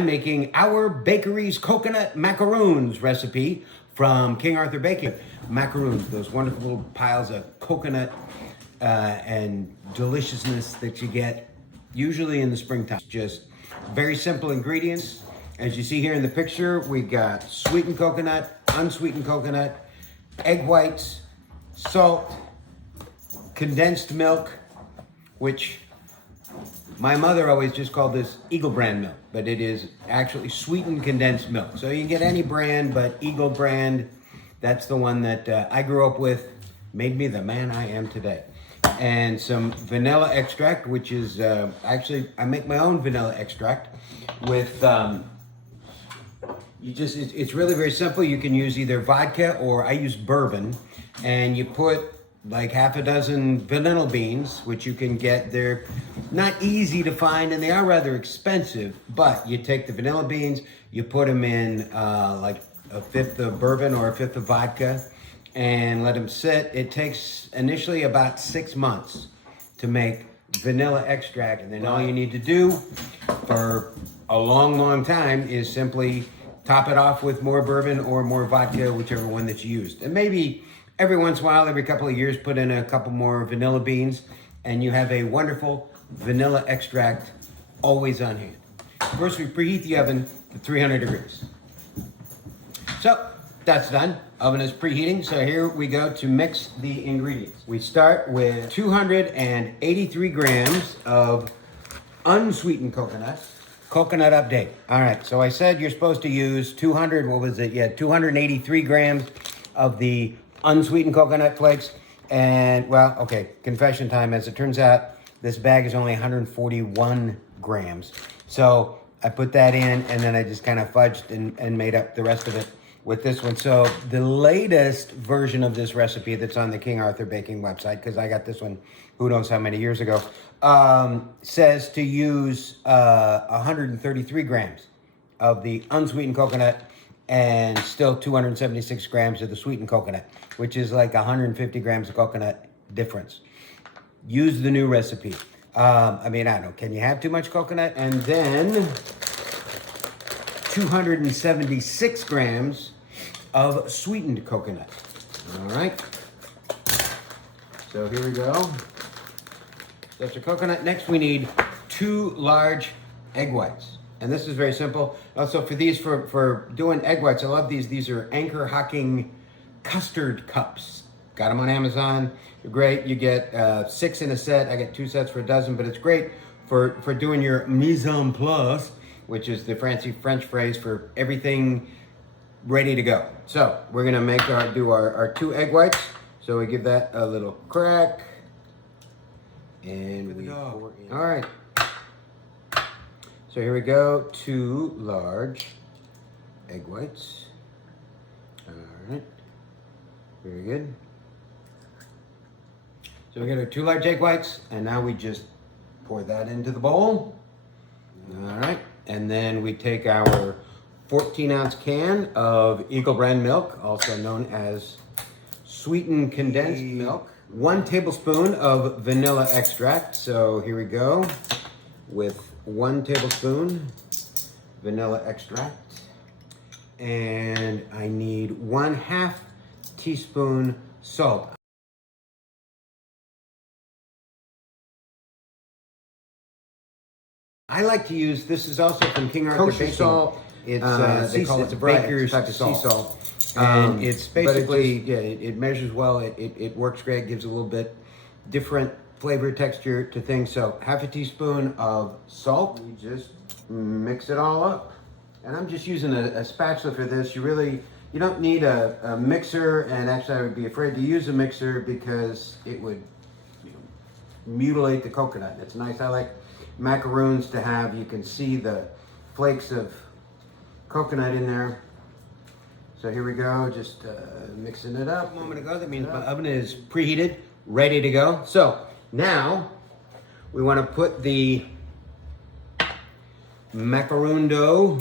I'm making our bakery's coconut macaroons recipe from King Arthur Baking. Macaroons, those wonderful little piles of coconut and deliciousness that you get usually in the springtime. Just very simple ingredients. As you see here in the picture, we got sweetened coconut, unsweetened coconut, egg whites, salt, condensed milk, which my mother always just called this Eagle brand milk, but it is actually sweetened condensed milk. So you can get any brand, but Eagle brand, that's the one that I grew up with, made me the man I am today. And some vanilla extract, which is actually, I make my own vanilla extract with, it's really very simple. You can use either vodka or I use bourbon, and you put like half a dozen vanilla beans, which you can get. They're not easy to find and they are rather expensive, but you take the vanilla beans, you put them in like a fifth of bourbon or a fifth of vodka and let them sit. It takes initially about 6 months to make vanilla extract, and then all you need to do for a long, long time is simply top it off with more bourbon or more vodka, whichever one that you used. And maybe every once in a while, every couple of years, put in a couple more vanilla beans, and you have a wonderful vanilla extract always on hand. First, we preheat the oven to 300 degrees. So that's done. Oven is preheating. So here we go to mix the ingredients. We start with 283 grams of unsweetened coconut. Coconut update. All right, so I said you're supposed to use 283 grams of the unsweetened coconut flakes. And well, okay, confession time. As it turns out, this bag is only 141 grams. So I put that in and then I just kind of fudged and made up the rest of it with this one. So the latest version of this recipe that's on the King Arthur Baking website, because I got this one who knows how many years ago, says to use 133 grams of the unsweetened coconut and still 276 grams of the sweetened coconut, which is like 150 grams of coconut difference. Use the new recipe. I don't know, can you have too much coconut? And then 276 grams of sweetened coconut. All right. So here we go. That's the coconut. Next, we need 2 large egg whites. And this is very simple. Also, for these, for doing egg whites, I love these. These are Anchor Hocking custard cups. Got them on Amazon. They're great. You get 6 in a set. I get 2 sets for a dozen, but it's great for doing your mise en place, which is the fancy French phrase for everything ready to go. So we're gonna do our 2 egg whites. So we give that a little crack. And we pour in. All right. So here we go, 2 large egg whites. All right, very good. So we got our 2 large egg whites, and now we just pour that into the bowl. All right, and then we take our 14-ounce can of Eagle brand milk, also known as sweetened condensed milk. 1 tablespoon of vanilla extract. So here we go with 1 tablespoon vanilla extract. And I need 1/2 teaspoon salt. I like to use, this is also from King Arthur Baking salt. It's they call it the baker's sea salt. And it's basically, it measures well, it works great, gives a little bit different flavor texture to things. So 1/2 teaspoon of salt. You just mix it all up. And I'm just using a spatula for this. You don't need a mixer, and actually I would be afraid to use a mixer because it would mutilate the coconut. It's nice. I like macaroons to have, you can see the flakes of coconut in there. So here we go, just mixing it up. A moment ago, that means my oven is preheated, ready to go. So now we want to put the macaroon dough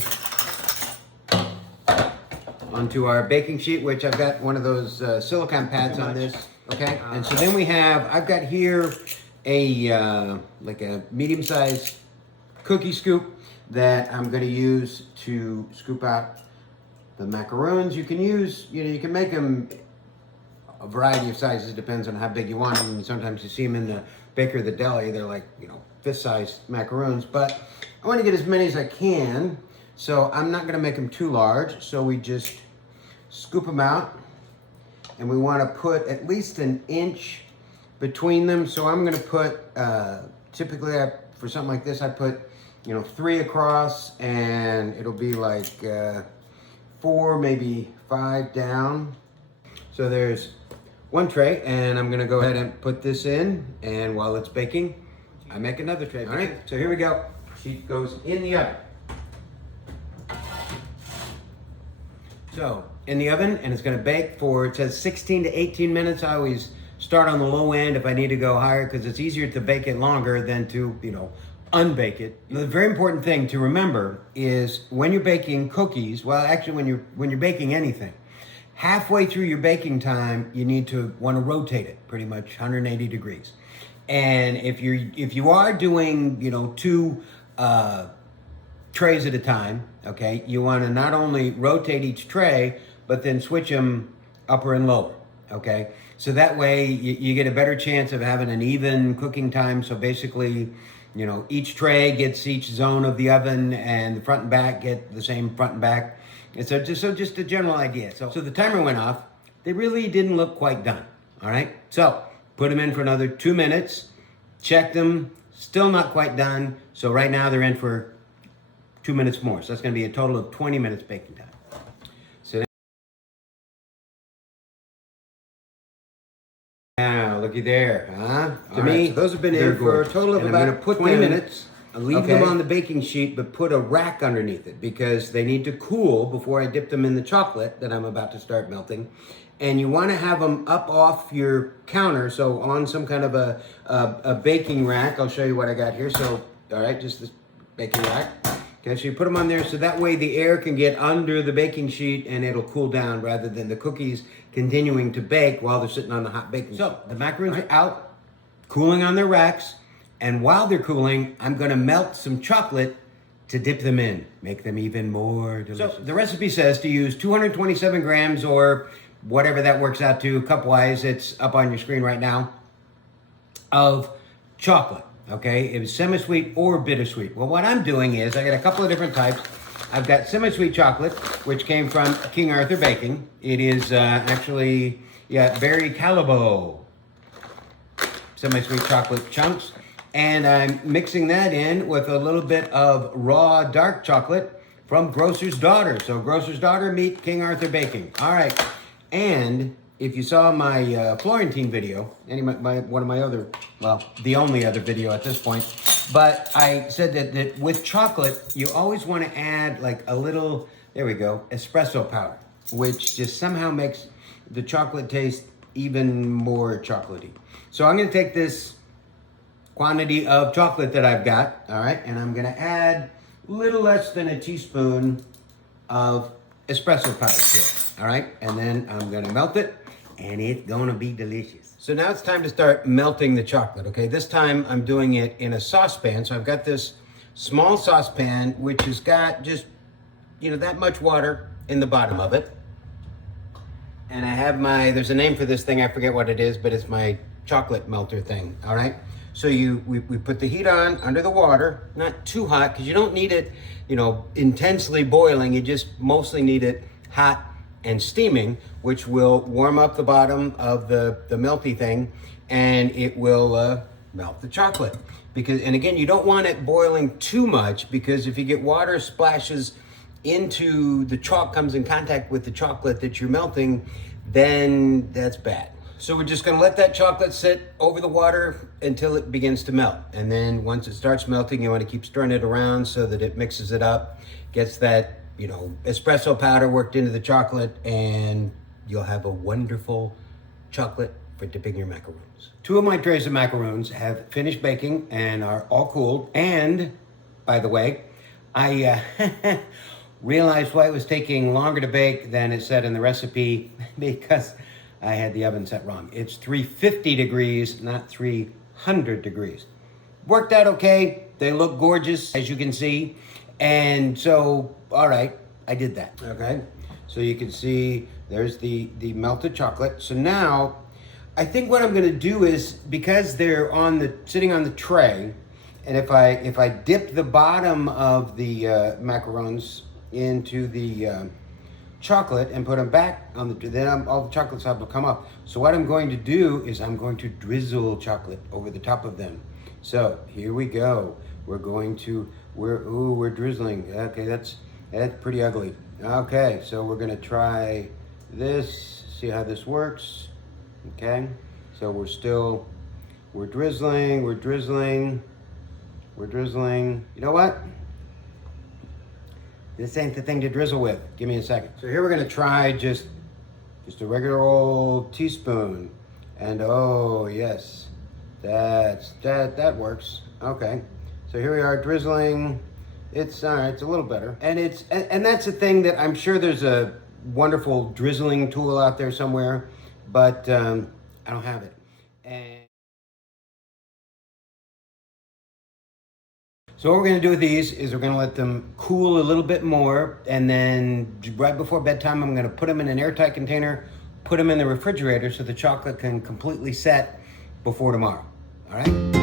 onto our baking sheet, which I've got one of those silicone pads on this. Okay, and so then I've got here a like a medium-sized cookie scoop. that I'm going to use to scoop out the macaroons. You can use, you can make them a variety of sizes, depends on how big you want them. And sometimes you see them in the baker, the deli, they're like, fist-sized macaroons. But I want to get as many as I can, so I'm not going to make them too large. So we just scoop them out, and we want to put at least an inch between them. So I'm going to put, typically for something like this, I put 3 across, and it'll be like 4, maybe 5 down. So there's one tray, and I'm gonna go ahead and put this in, and while it's baking, I make another tray. All right, so here we go. Sheet goes in the oven. So, in the oven, and it's gonna bake for, it says 16 to 18 minutes. I always start on the low end if I need to go higher, because it's easier to bake it longer than to, unbake it. The very important thing to remember is when you're baking cookies, well, actually when you're baking anything, halfway through your baking time, you want to rotate it pretty much 180 degrees. And if you are doing 2 trays at a time, okay, you want to not only rotate each tray, but then switch them upper and lower, okay? So that way you get a better chance of having an even cooking time. So basically, each tray gets each zone of the oven, and the front and back get the same front and back. And so just a general idea. So the timer went off. They really didn't look quite done. All right. So put them in for another 2 minutes. Check them. Still not quite done. So right now they're in for 2 minutes more. So that's going to be a total of 20 minutes baking time. So now looky there, huh? To me, so those have been in for a total of about 20 minutes. Leave them on the baking sheet, but put a rack underneath it, because they need to cool before I dip them in the chocolate that I'm about to start melting. And you want to have them up off your counter, so on some kind of a baking rack. I'll show you what I got here. So, all right, just this baking rack. Okay, so you put them on there so that way the air can get under the baking sheet and it'll cool down, rather than the cookies continuing to bake while they're sitting on the hot baking sheet. So the macaroons are out, cooling on their racks. And while they're cooling, I'm gonna melt some chocolate to dip them in, make them even more delicious. So the recipe says to use 227 grams, or whatever that works out to cup-wise, it's up on your screen right now, of chocolate, okay? It was semi-sweet or bittersweet. Well, what I'm doing is, I got a couple of different types. I've got semi-sweet chocolate, which came from King Arthur Baking. It is actually, Berry Calibo semi-sweet chocolate chunks. And I'm mixing that in with a little bit of raw dark chocolate from Grocer's Daughter. So Grocer's Daughter meet King Arthur Baking. All right. And if you saw my Florentine video, one of my other, well, the only other video at this point, but I said that with chocolate, you always want to add like a little, there we go, espresso powder, which just somehow makes the chocolate taste even more chocolatey. So I'm going to take this quantity of chocolate that I've got, all right, and I'm gonna add a little less than a teaspoon of espresso powder to it, all right, and then I'm gonna melt it, and it's gonna be delicious. So now it's time to start melting the chocolate, okay? This time I'm doing it in a saucepan, so I've got this small saucepan, which has got just, that much water in the bottom of it, and I have there's a name for this thing, I forget what it is, but it's my chocolate melter thing, all right? So we put the heat on under the water, not too hot, because you don't need it, intensely boiling. You just mostly need it hot and steaming, which will warm up the bottom of the melty thing, and it will melt the chocolate. And again, you don't want it boiling too much, because if you get water splashes into the chalk, comes in contact with the chocolate that you're melting, then that's bad. So we're just gonna let that chocolate sit over the water until it begins to melt. And then once it starts melting, you wanna keep stirring it around so that it mixes it up, gets that, espresso powder worked into the chocolate, and you'll have a wonderful chocolate for dipping your macaroons. 2 of my trays of macaroons have finished baking and are all cooled. And, by the way, I realized why it was taking longer to bake than it said in the recipe, because I had the oven set wrong. It's 350 degrees, not 300 degrees. Worked out okay. They look gorgeous, as you can see. And so, all right, I did that, okay? So you can see there's the melted chocolate. So now, I think what I'm gonna do is, because they're sitting on the tray, and if I dip the bottom of the macarons into the chocolate and put them back on the, then all the chocolates have to come up. So what I'm going to do is I'm going to drizzle chocolate over the top of them. So here we go. We're drizzling. Okay, that's pretty ugly. Okay, so we're gonna try this, see how this works. Okay, so we're drizzling. You know what? This ain't the thing to drizzle with. Give me a second. So here we're gonna try just a regular old teaspoon. And oh yes, that works. Okay, so here we are drizzling. It's all right, it's a little better. And that's the thing, that I'm sure there's a wonderful drizzling tool out there somewhere, but I don't have it. And so what we're gonna do with these is we're gonna let them cool a little bit more, and then right before bedtime, I'm gonna put them in an airtight container, put them in the refrigerator so the chocolate can completely set before tomorrow, all right?